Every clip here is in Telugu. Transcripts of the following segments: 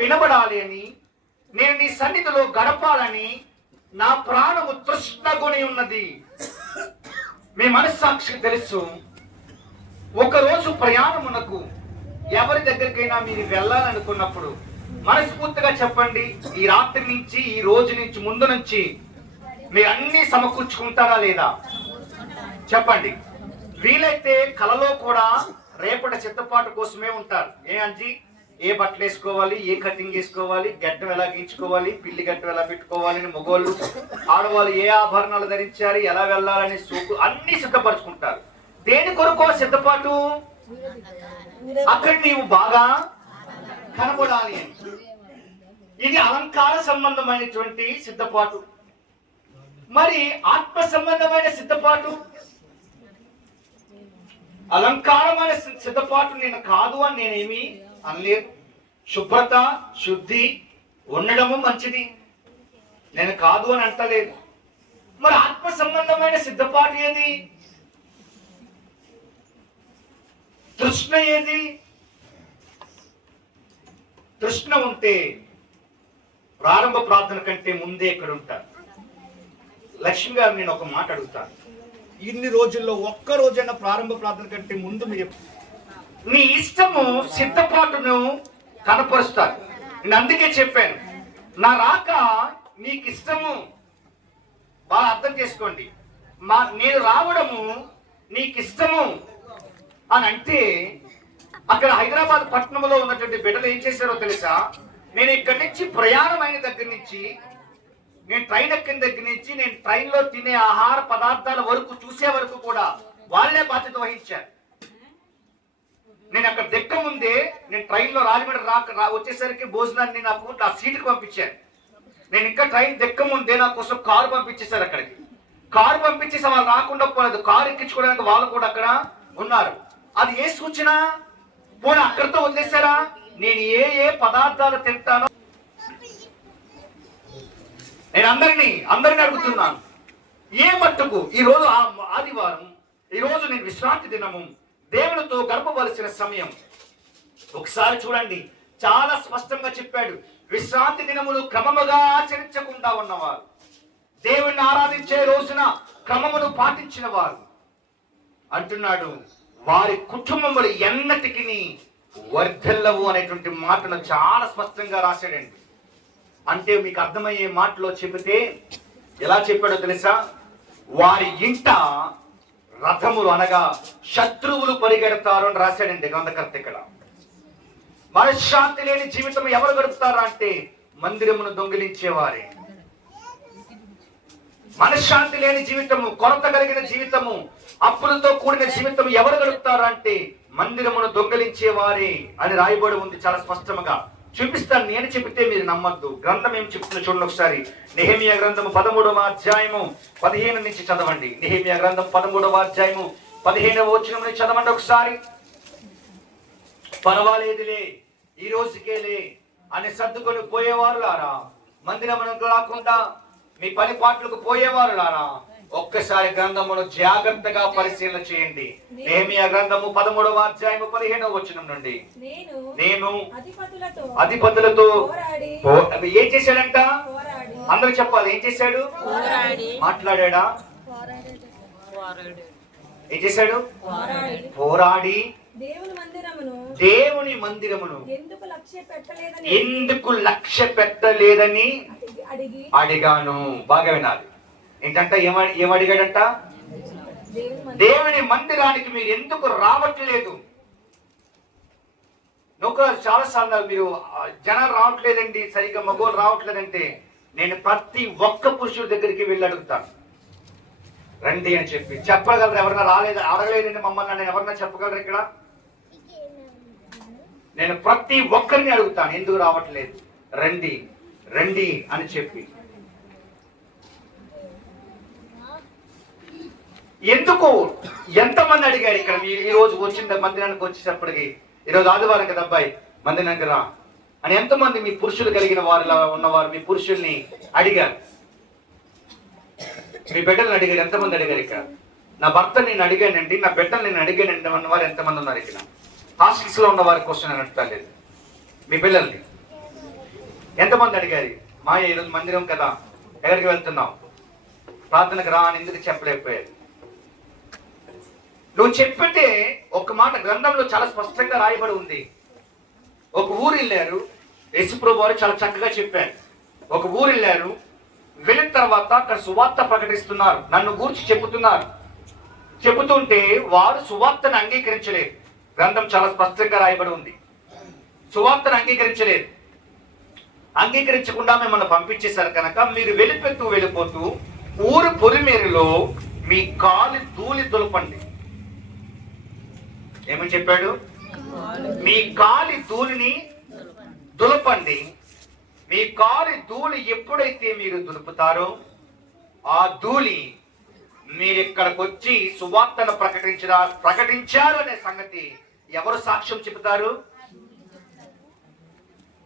వినబడాలి అని, నేను నీ సన్నిధిలో గడపాలని నా ప్రాణము తృష్ణగొని ఉన్నది. మీ మనస్సాక్షికి తెలుసు. ఒకరోజు ప్రయాణమునకు ఎవరి దగ్గరికైనా మీరు వెళ్ళాలనుకున్నప్పుడు మనస్ఫూర్తిగా చెప్పండి, ఈ రాత్రి నుంచి, ఈ రోజు నుంచి, ముందు నుంచి మీరు అన్ని సమకూర్చుకుంటారా లేదా? చెప్పండి. వీలైతే కలలో కూడా రేపటి సిద్ధపాటు కోసమే ఉంటారు. ఏ అంజీ, ఏ బట్టలు వేసుకోవాలి, ఏ కటింగ్ వేసుకోవాలి, గడ్డం ఎలా గీంచుకోవాలి, పిల్లి గడ్డం ఎలా పెట్టుకోవాలి అని మగవాళ్ళు, ఆడవాళ్ళు ఏ ఆభరణాలు ధరించాలి, ఎలా వెళ్ళాలని సూకు అన్ని సిద్ధపరచుకుంటారు. దేని కొరకు సిద్ధపాటు? అక్కడ నీవు బాగా కనబడాలి అని. ఇది అలంకార సంబంధమైనటువంటి సిద్ధపాటు. మరి ఆత్మ సంబంధమైన సిద్ధపాటు, అలంకారమైన సిద్ధపాటు నేను కాదు అని నేనేమి అనలేదు. శుభ్రత, శుద్ధి ఉండడము మంచిది, నేను కాదు అని అంటలేదు. మరి ఆత్మ సంబంధమైన సిద్ధపాటు ఏది? తృష్ణ ఏది? తృష్ణ ఉంటే ప్రారంభ ప్రార్థన కంటే ముందే ఎక్కడ ఉంటారు? లక్ష్మి గారు, నేను ఒక మాట అడుగుతాను. ఇన్ని రోజుల్లో ఒక్క రోజైనా ప్రారంభ ప్రార్థన కంటే ముందు మీరు నీ ఇష్టము సిద్ధపాటును కనపరుస్తారు. నేను అందుకే చెప్పాను, నా రాక నీకు ఇష్టము. బాగా అర్థం చేసుకోండి. నేను రావడము నీకు ఇష్టము అని అంటే, అక్కడ హైదరాబాద్ పట్టణంలో ఉన్నటువంటి బిడ్డలు ఏం చేశారో తెలుసా? నేను ఇక్కడి నుంచి ప్రయాణం అయిన దగ్గర నుంచి, నేను ట్రైన్ ఎక్కిన దగ్గర నుంచి, నేను ట్రైన్లో తినే ఆహార పదార్థాల వరకు చూసే వరకు కూడా వాళ్ళే బాధ్యత వహించారు. నేను అక్కడ దిక్క ముందే, నేను ట్రైన్లో రాజమండ్రి వచ్చేసరికి భోజనాన్ని నాకు నా సీటుకి పంపించాను. నేను ఇంకా ట్రైన్ దిక్క ముందే నా కోసం కారు పంపించేశారు. అక్కడికి కారు పంపించేసి వాళ్ళు రాకుండా పోలేదు. కారు ఎక్కించుకోవడానికి వాళ్ళు కూడా అక్కడ ఉన్నారు. అది ఏ సూచన? పోనీ అక్కడితో వదిలేశారా? నేను ఏ ఏ పదార్థాలు తింటానో నేను అందరినీ అడుగుతున్నాను. ఏ మట్టుకు ఈరోజు ఆదివారం, ఈరోజు నేను విశ్రాంతి దినము, దేవునితో గడపవలసిన సమయం. ఒకసారి చూడండి, చాలా స్పష్టంగా చెప్పాడు. విశ్రాంతి దినములు క్రమముగా ఆచరించకుండా ఉన్నవారు, దేవుణ్ణి ఆరాధించే రోజున క్రమమును పాటించిన వారు అంటున్నాడు, వారి కుటుంబములు ఎన్నటికి వర్ధిల్లవు అనేటువంటి మాటను చాలా స్పష్టంగా రాశాడండి. అంటే మీకు అర్థమయ్యే మాటలో చెబితే ఎలా చెప్పాడో తెలుసా? వారి ఇంట రథములు అనగా శత్రువులు పరిగెడతారు అని రాశాడండి గ్రంథకర్త. ఇక్కడ మనశ్శాంతి లేని జీవితం ఎవరు గడుపుతారా అంటే మందిరమును దొంగిలించేవారే. మనశ్శాంతి లేని జీవితము, కొరత కలిగిన జీవితము, అప్పులతో కూడిన జీవితం ఎవరు గడుపుతారు అంటే మందిరమును దొంగిలించేవారే అని రాయబడి ఉంది చాలా స్పష్టంగా. చూపిస్తాను, నేను చెబితే మీరు నమ్మద్దు. గ్రంథం ఏం చెప్తుందో చూడండి ఒకసారి. నెహెమియా గ్రంథము 13వ అధ్యాయము 15 నుంచి చదవండి. నెహెమియా గ్రంథం 13వ అధ్యాయము 15వ వచనం నుంచి చదవండి ఒకసారి. పర్వాలేదులే, ఈ రోజుకేలే అని సర్దుకొని పోయేవారు లారా, మందిరమునకు రాకుండా మీ పని పాటలకు పోయేవారు లారా, ఒక్కసారి గ్రంథమును జాగ్రత్తగా పరిశీలన చేయండి. నెహెమియా గ్రంథము 13వ అధ్యాయము 15వ వచనం నుండి. నేను అధిపతులతో ఏం చేశాడంట? అందరూ చెప్పాలి, ఏం చేశాడు? మాట్లాడా? ఏం చేశాడు? పోరాడి దేవుని మందిరమును ఎందుకు లక్ష్య పెట్టలేదని అడిగాను. బాగా వినాలి. ఏంటంట? ఏమడిగాడంట? దేవుని మందిరానికి మీరు ఎందుకు రావట్లేదు? నౌకరు చాలా సార్లు మీరు జనాలు రావట్లేదండి, సరిగ్గా మగోళ్ళు రావట్లేదంటే నేను ప్రతి ఒక్క పురుషుడి దగ్గరికి వెళ్ళి అడుగుతాను, రండి అని చెప్పి. చెప్పగలరు ఎవరన్నా? రాలేదు, అడగలేదండి మమ్మల్ని నేను ఎవరన్నా చెప్పగలరు? ఇక్కడ నేను ప్రతి ఒక్కరిని అడుగుతాను, ఎందుకు రావట్లేదు, రండి రండి అని చెప్పి. ఎందుకు? ఎంతమంది అడిగారు ఇక్కడ? ఈ రోజు వచ్చిన మందిరానికి వచ్చేటప్పటికి, ఈరోజు ఆదివారం కదా అబ్బాయి మందిరానికి రా అని ఎంతమంది మీ పురుషులు కలిగిన వారిలా ఉన్నవారు మీ పురుషుల్ని అడిగారు? మీ బిడ్డలను అడిగారు? ఎంతమంది అడిగారు ఇక్కడ? నా భర్త నేను అడిగానండి, నా బిడ్డలు నేను అడిగానండి అన్నవారు ఎంతమంది ఉన్నారు ఇక్కడ? హాస్టల్స్ లో ఉన్న వారి కోసం నేను అడగలేదు, మీ పిల్లల్ని. ఎంతమంది అడిగారు, మాయ ఈరోజు మందిరం కదా, ఎక్కడికి వెళ్తున్నావు, ప్రార్థనకు రా అని ఎందుకు చెప్పలేకపోయారు? నువ్వు చెప్పితే ఒక మాట గ్రంథంలో చాలా స్పష్టంగా రాయబడి ఉంది. ఒక ఊరు వెళ్ళారు, యేసుప్రభు వారు చాలా చక్కగా చెప్పారు. ఒక ఊరు వెళ్ళారు, వెళ్ళిన తర్వాత అక్కడ సువార్త ప్రకటిస్తున్నారు, నన్ను గూర్చి చెబుతున్నారు. చెబుతుంటే వారు సువార్తను అంగీకరించలేదు. గ్రంథం చాలా స్పష్టంగా రాయబడి ఉంది. సువార్తను అంగీకరించలేదు. అంగీకరించకుండా మిమ్మల్ని పంపించేశారు కనుక మీరు వెళ్ళిపోతూ ఊరు పొలిమేరులో మీ కాలి ధూళి దులపండి. ఏమని చెప్పాడు? మీ కాలి ధూళిని దులపండి. మీ కాలి ధూళి ఎప్పుడైతే మీరు దులుపుతారో ఆ ధూళి మీరు ఇక్కడికి వచ్చి సువార్తను ప్రకటించారు అనే సంగతి ఎవరు సాక్ష్యం చెబుతారు?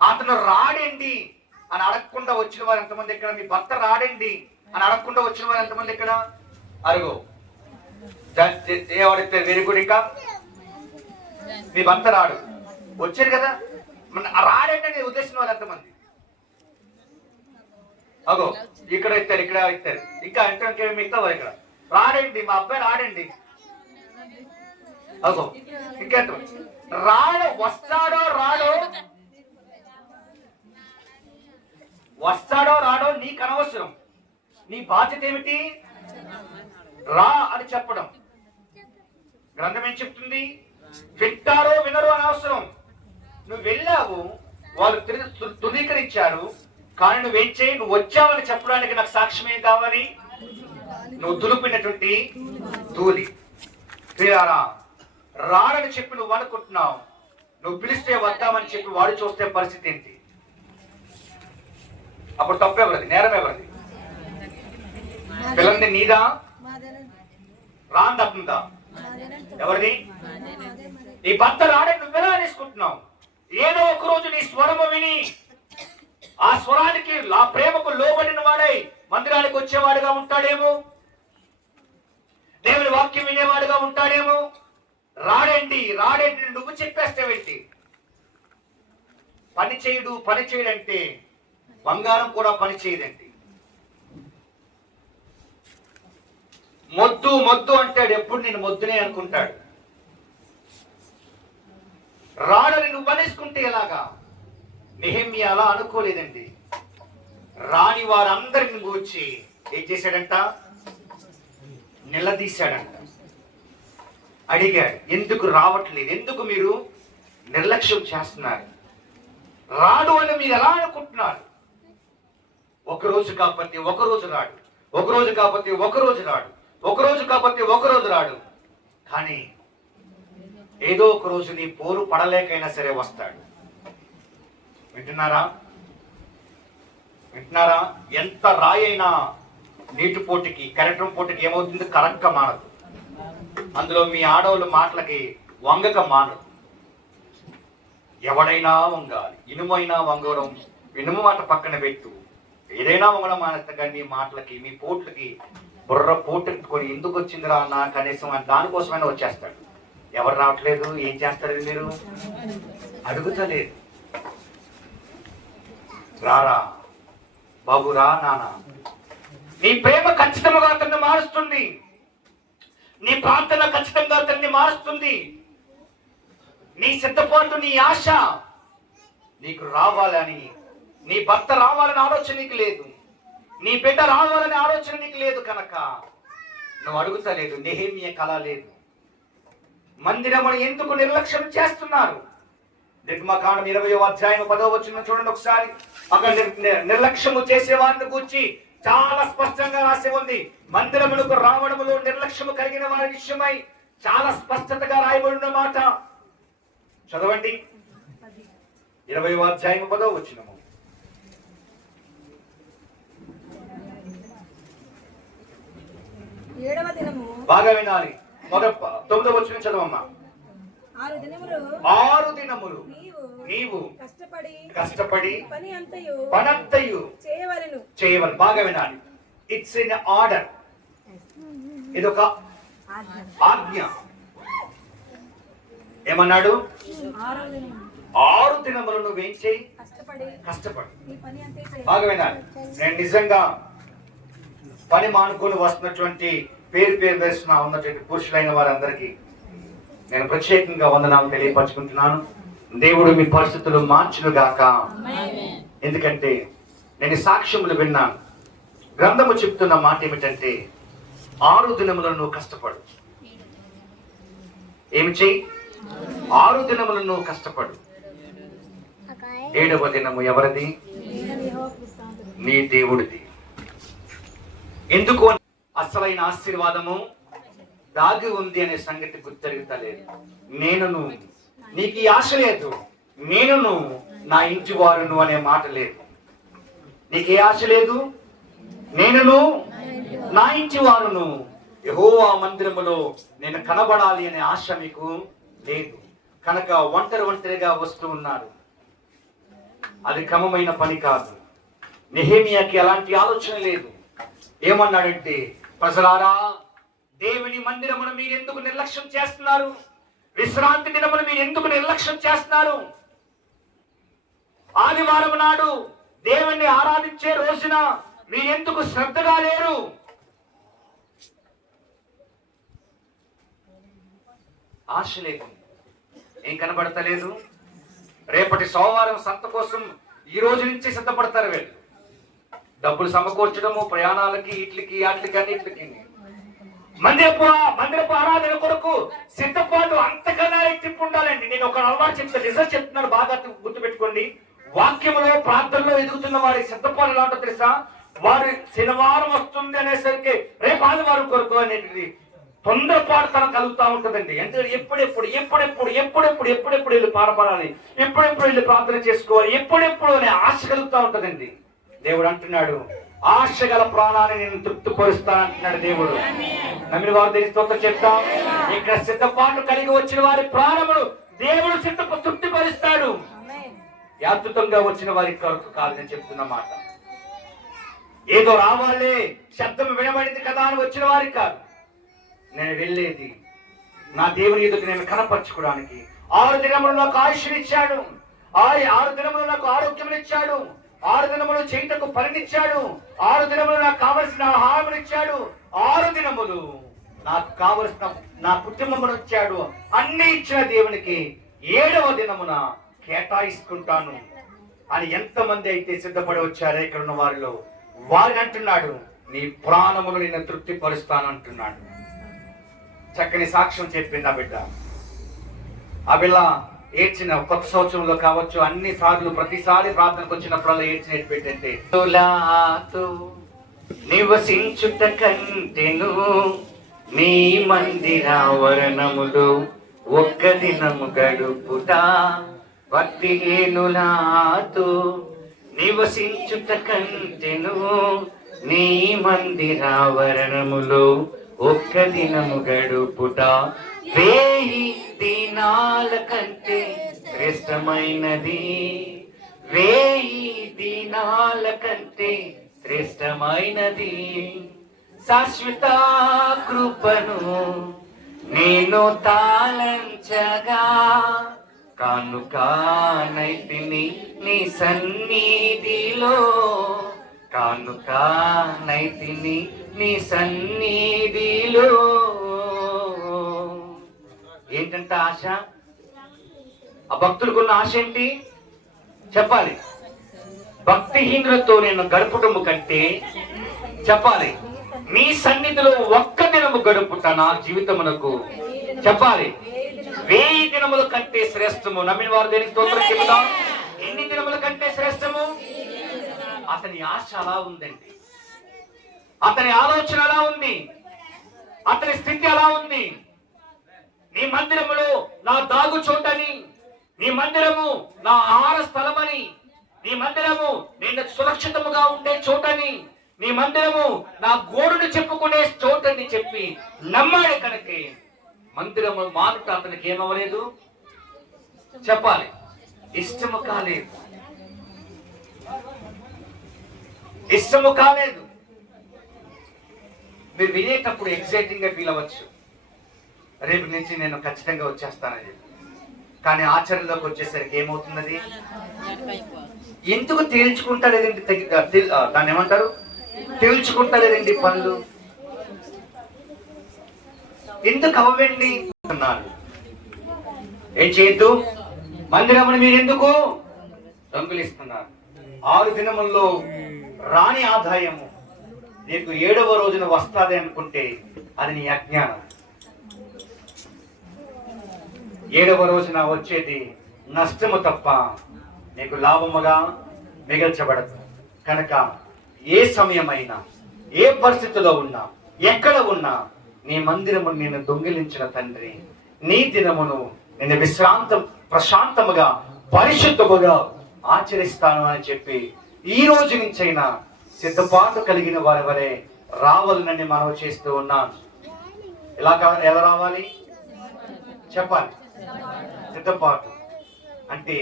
అతను రాడండి అని అడగకుండా వచ్చిన వారు ఎంతమంది ఇక్కడ? మీ భర్త రాడండి అని అడగకుండా వచ్చిన వారు ఎంతమంది ఇక్కడ? అరుగు ఎవరైతే వెరీ గుడ్. ఇంకా మీ భర్త రాడు, వచ్చారు కదా, రాడండి అని ఉద్దేశం వాళ్ళు ఎంతమంది? అగో ఇక్కడ ఇస్తారు, ఇక్కడ ఇస్తారు, ఇంకా ఇంకేమి మిగతా వారు ఇక్కడ రాడండి, మా అబ్బాయి రాడండి. అగో ఇంకెంత రాడు, వస్తాడో రాడో నీకు అనవసరం. నీ బాధ్యత ఏమిటి? రా అని చెప్పడం. గ్రంథం ఏం చెప్తుంది? వింటారో వినరో అనవసరం. నువ్వు వెళ్ళావు, వాళ్ళు ధృవీకరించారు, కానీ నువ్వేం చేయి, నువ్వు వచ్చావని చెప్పడానికి నాకు సాక్ష్యం ఏం కావాలి? నువ్వు దులిపినటువంటి ధూళి. రాడని చెప్పి నువ్వు అనుకుంటున్నావు, నువ్వు పిలిస్తే వద్దామని చెప్పి వాడు చూస్తే పరిస్థితి ఏంటి? అప్పుడు తప్పు ఎవరిది? నేరం ఎవరిది? పిల్లంది నీదా? రాంది అతుందా? ఎవరిది? నీ భర్త రాడని నువ్వెలా అనేసుకుంటున్నావు? ఏదో ఒక రోజు నీ స్వరము విని ఆ స్వరానికి ఆ ప్రేమకు లోబడిన వాడై మందిరానికి వచ్చేవాడుగా ఉంటాడేమో, దేవుని వాక్యం వినేవాడుగా ఉంటాడేమో. రాడండి నువ్వు చెప్పేస్తే ఏంటి? పని చేయడంటే బంగారం కూడా పని చేయదండి. మొద్దు అంటాడు, ఎప్పుడు నేను మొద్దునే అనుకుంటాడు. రాడని నువ్వు అనేసుకుంటే ఎలాగా? నెహెమ్యా అలా అనుకోలేదండి. రాని వారందరిని వచ్చి ఏం చేశాడంట? నిలదీశాడంట. అడిగాడు, ఎందుకు రావట్లేదు, ఎందుకు మీరు నిర్లక్ష్యం చేస్తున్నారు? రాడు అని మీరు ఎలా అనుకుంటున్నారు? ఒకరోజు కాకపోతే ఒకరోజు రాడు, ఒకరోజు కాకపోతే ఒకరోజు రాడు, ఒకరోజు కాకపోతే ఒకరోజు రాడు. కానీ ఏదో ఒక రోజు నీ పోరు పడలేకైనా సరే వస్తాడు. వింటున్నారా? ఎంత రాయి అయినా నీటి పోటీకి, కరెంటు పోటీకి ఏమవుతుంది? కరక్క మానదు. అందులో మీ ఆడవాళ్ళు మాటలకి వంగక మానదు. ఎవడైనా వంగాలి, ఇనుమైనా వంగడం. ఇనుము మాట పక్కన పెట్టు, ఏదైనా వంగడం మానేస్తా. కానీ మీ మాటలకి, మీ పోట్లకి బుర్ర పోటెట్టుకొని ఎందుకు వచ్చిందిరా అన్న కనీసం దానికోసమైనా వచ్చేస్తాడు. ఎవరు రావట్లేదు, ఏం చేస్తారు మీరు? అడుగుతలేదు. రారా బాబు, రా నాన్న. నీ ప్రేమ ఖచ్చితంగా అతన్ని మారుస్తుంది. నీ ప్రార్థన ఖచ్చితంగా అతన్ని మారుస్తుంది. నీ సిద్ధపాటు, నీ ఆశ నీకు రావాలని, నీ భర్త రావాలని ఆలోచన నీకు లేదు, నీ బిడ్డ రావాలని ఆలోచన నీకు లేదు కనుక నువ్వు అడుగుతలేదు. నెహెమ్యా కళ లేదు. మందిరమును ఎందుకు నిర్లక్ష్యం చేస్తున్నారు? నిర్గమకాండం 20వ అధ్యాయం 10వ వచనం చూడండి ఒకసారి. అక్కడ నిర్లక్ష్యము చేసే వారిని గురించి చాలా స్పష్టంగా రాసి ఉంది. మందిరములకు రావడములో నిర్లక్ష్యము కలిగిన వారి విషయమై చాలా స్పష్టతగా రాయబడిన మాట చదవండి. 20వ అధ్యాయం 10వ వచనము. బాగా వినాలి. 9వ వచనం చదవమ్మా. 6 దినములు నీవు కష్టపడి పని అంతయు చేయవలెను. బాగా వినాలి. It's in order. ఇదొక ఆజ్ఞ. ఏమన్నాడు? 6 దినములు నువ్వేం చేయి? కష్టపడు. బాగా వినాలి. నేను నిజంగా పని మానుకొని వస్తున్నటువంటి పేరు దర్శన ఉన్నటువంటి పురుషులైన వారందరికీ నేను ప్రత్యేకంగా వందనాలు తెలియపరచుకుంటున్నాను. దేవుడు మీ పరిస్థితులు మార్చును గాక. ఎందుకంటే నేను సాక్ష్యములు విన్నాను. గ్రంథము చెప్తున్న మాట ఏమిటంటే 6 దినములను నువ్వు కష్టపడు. ఏమి చెయ్యి? 6 దినములను నువ్వు కష్టపడు. 7వ దినము ఎవరిది? నీ దేవుడిది. ఎందుకు? అసలైన ఆశీర్వాదము దాగి ఉంది అనే సంగతి గుర్తెరుగుతలేదు. నేనును, నీకు ఈ ఆశ లేదు, నేనును నా ఇంటి వారును అనే మాట లేదు. నీకే ఆశ లేదు? నేనును నా ఇంటి వారును యెహోవా మందిరములో నేను కనబడాలి అనే ఆశ మీకు లేదు కనుక ఒంటరిగా వస్తూ ఉన్నారు. అది క్రమమైన పని కాదు. నెహెమియాకి అలాంటి ఆలోచన లేదు. ఏమన్నాడంటే, ప్రజలారా, దేవుని మందిరమును మీరు ఎందుకు నిర్లక్ష్యం చేస్తున్నారు? విశ్రాంతి దినమును మీరు ఎందుకు నిర్లక్ష్యం చేస్తున్నారు? ఆదివారం నాడు దేవుణ్ణి ఆరాధించే రోజున మీరెందుకు శ్రద్ధగా లేరు? ఆశ లేదు, ఏం కనబడతలేదు. రేపటి సోమవారం సంత కోసం ఈ రోజు నుంచి సిద్ధపడతారు. వీళ్ళు డబ్బులు సమకూర్చడము, ప్రయాణాలకి, ఇట్లకి అన్నిటికి. మందిరపు ఆరాధన కొరకు సిద్ధపాటు అంతకన్నా రెట్టింపు ఉండాలండి. నేను ఒక అలవాటు చెప్తాను, నిజం చెప్తున్నాను, బాగా గుర్తుపెట్టుకోండి. వాక్యంలో ప్రార్థనలో ఎదుగుతున్న వారి సిద్ధపాటు ఎలా ఉంటుందో తెలుసా? వారి శనివారం వస్తుంది అనేసరికి రేపు ఆదివారం కొరకు అనేది తొందరపాటు తనకు కలుగుతూ ఉంటుందండి. ఎందుకంటే ఎప్పుడెప్పుడు వీళ్ళు పారపడాలి, ఎప్పుడెప్పుడు వీళ్ళు ప్రార్థన చేసుకోవాలి, ఎప్పుడెప్పుడు అనే ఆశ కలుగుతూ ఉంటుందండి. దేవుడు అంటున్నాడు, ఆశ గల ప్రాణాన్ని నేను తృప్తిపరుస్తాను అంటున్నాడు దేవుడు. నమ్మిన వారు తెలిసి స్తోత్రం చెప్తాం. ఇక్కడ సిద్ధపాటు కలిగి వచ్చిన వారి ప్రాణమును దేవుడు తృప్తిపరుస్తాడు. యాత్రితంగా వచ్చిన వారి కొరకు కాదు నేను చెప్తున్న మాట. ఏదో రావాలే, శబ్దం వినబడింది కదా అని వచ్చిన వారికి కాదు. నేను వెళ్ళేది నా దేవుని ఎదుట నేను కనపరచుకోవడానికి. 6 దినములు నాకు ఆయుష్నిచ్చాడు, 6 దినములు నాకు ఆరోగ్యం ఇచ్చాడు, 6 దినములు చేయుటకు పనినిచ్చాడు, 6 దినములు నాకు కావలసిన ఆహారం ఇచ్చాడు, 6 దినములు నాకు కావలసిన నా కుటుంబమును ఇచ్చాడు. అన్ని ఇచ్చిన దేవునికి 7వ దినమున కేటాయిస్తుంటాను అని ఎంతమంది అయితే సిద్ధపడి వచ్చారో ఇక్కడ ఉన్న వారిలో, వారిని అంటున్నాడు, నీ ప్రాణమును నేను తృప్తిపరుస్తాను అంటున్నాడు. చక్కని సాక్ష్యం చెప్పింది ఆ బిడ్డ. ఆ బిడ్డ ఏడ్చిన కొత్త సంవత్సరంలో కావచ్చు, అన్ని సార్లు ప్రతిసారి ప్రార్థనకు వచ్చినప్పుడల్లా ఏడ్చినట్టు పెట్టంటే, నివసించుట కంటెను నీ మందిరావరణములు ఒక్క దినము గడుపుట, భక్తిహీనులాతో నివసించుట కంటెను నీ మందిరావరణములు ఒక్క దినము గడుపుట, 1000 దినాల కంటే శ్రేష్టమైనది, 1000 దినాల కంటే శ్రేష్టమైనది. శాశ్వత కృపను నేను తాళంచగా, కానుకనైతిని నీ సన్నిధిలో, కానుకనైతిని నీ సన్నిధిలో. ఏంటంటే ఆశ? ఆ భక్తులకున్న ఆశ ఏంటి చెప్పాలి? భక్తిహీనులతో నేను గడుపుటము కంటే చెప్పాలి, నీ సన్నిధిలో ఒక్క దినము గడుపుట నా జీవితమునకు చెప్పాలి 1000 దినముల కంటే శ్రేష్టము. నమ్మిన వారు దేనికి స్తోత్రం చెబుతాం. ఎన్ని దినముల కంటే శ్రేష్టము? అతని ఆశ అలా ఉందండి, అతని ఆలోచన అలా ఉంది, అతని స్థితి అలా ఉంది. నీ మందిరములో నా దాగు చోటని, నీ మందిరము నా ఆహార స్థలమని, నీ మందిరము నేను సురక్షితముగా ఉండే చోటని, నీ మందిరము నా గోడును చెప్పుకునే చోటని చెప్పి నమ్మాడు. కనుక మందిరము మానుట అతనికి ఏమవ్వలేదు చెప్పాలి, ఇష్టము కాలేదు, ఇష్టము కాలేదు. మీరు వినేటప్పుడు ఎక్సైటింగ్ గా ఫీల్ అవ్వచ్చు, రేపు నుంచి నేను ఖచ్చితంగా వచ్చేస్తానని చెప్పి. కానీ ఆచరణలోకి వచ్చేసరికి ఏమవుతున్నది? ఎందుకు తేల్చుకుంటలేదండి? దాన్ని ఏమంటారు? తేల్చుకుంటలేదండి పనులు. ఎందుకు అవ్వండి అన్నారు? ఏం చేయొద్దు, మందిరమును మీరు ఎందుకు దొంగిలిస్తున్నారు? 6 దినముల్లో రాని ఆదాయము నీకు 7వ రోజున వస్తుంది అనుకుంటే అది నీ అజ్ఞానం. 7వ రోజున వచ్చేది నష్టము తప్ప నీకు లాభముగా మిగల్చబడదు. కనుక ఏ సమయమైనా, ఏ పరిస్థితిలో ఉన్నా, ఎక్కడ ఉన్నా నీ మందిరము నేను దొంగిలించిన తండ్రి నీ దినమును నేను ప్రశాంతముగా పరిశుద్ధముగా ఆచరిస్తాను అని చెప్పి ఈ రోజు నుంచైనా సిద్ధపాటు కలిగిన వారి వలె రావాలని మనం చేస్తూ ఉన్నాను. ఎలా రావాలి చెప్పాలి? సిద్ధపాటు అంటే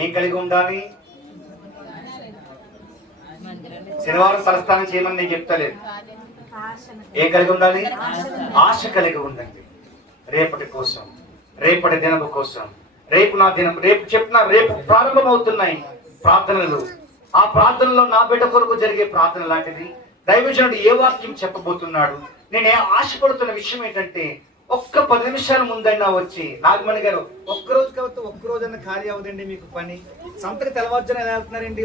ఏం కలిగి ఉండాలి? శనివారం తలస్థానం చేయమని నేను చెప్తలేదు. ఏం కలిగి ఉండాలి? ఆశ కలిగి ఉండండి. రేపటి కోసం, రేపటి దినము కోసం. రేపు ప్రారంభమవుతున్నాయి ప్రార్థనలు. ఆ ప్రార్థనలో నా బిడ్డ కొరకు జరిగే ప్రార్థన లాంటిది. దైవజనుడు ఏ వాక్యం చెప్పబోతున్నాడు? నేను ఆశపడుతున్న విషయం ఏంటంటే, ఒక్క 10 నిమిషాల ముందైనా వచ్చి, నాగమణి గారు ఒక్కరోజు కాబట్టి ఒక్కరోజన్నా ఖాళీ అవ్వదండి మీకు పని. సంతకు తెల్లవారుజామున ఎలా వెళ్తున్నారండి?